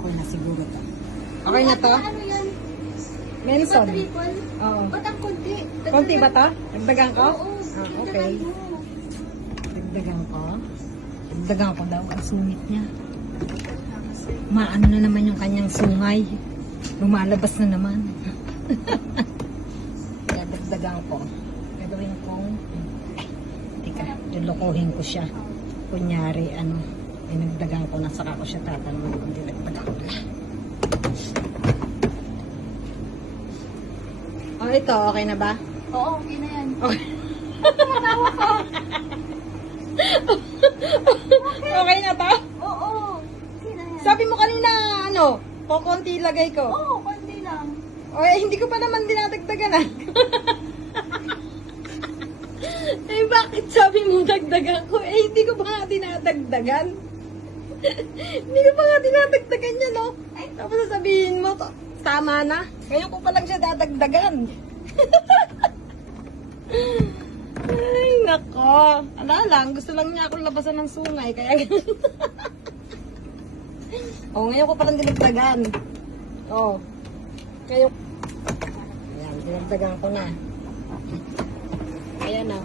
Okay na siguro to. Okay na to? Ano yan? Menson. Triple? Oo. Ba't ang konti? Konti ba to? Dagdagan ko? Oo. Ah, okay. Dagdagan mo. Dagdagan ko. Dagdagan ko daw ang sungit niya. Maano na naman yung kanyang sungay. Lumalabas na naman. Kaya dagdagan ko. Gagawin kong teka, lulukuhin ko siya. Kunyari, nagdagan ko na saka ko siya tatanong kung dinagdagan ko na. Oh, ito, okay na ba? Oo, okay na yan. Okay. Okay na ba? Oo, okay na yan. Sabi mo kanina, konti lagay ko. Oo, konti lang. O, hindi ko pa naman dinadagdagan Eh, bakit sabi mo dagdagan ko? Eh, hindi ko pa nga dinadagdagan. Hindi ko pa nga dinadagdagan yan, no? Ay, tapos sasabihin mo, tama na. Ngayon ko pa lang siya dadagdagan. Ay, nako. Ala lang, gusto lang niya akong labasan ng sungay, kaya oh, ngayon ko palang dinagdagan. Oh. Ngayon. Ayan, dinagdagan ko na. Ayan na.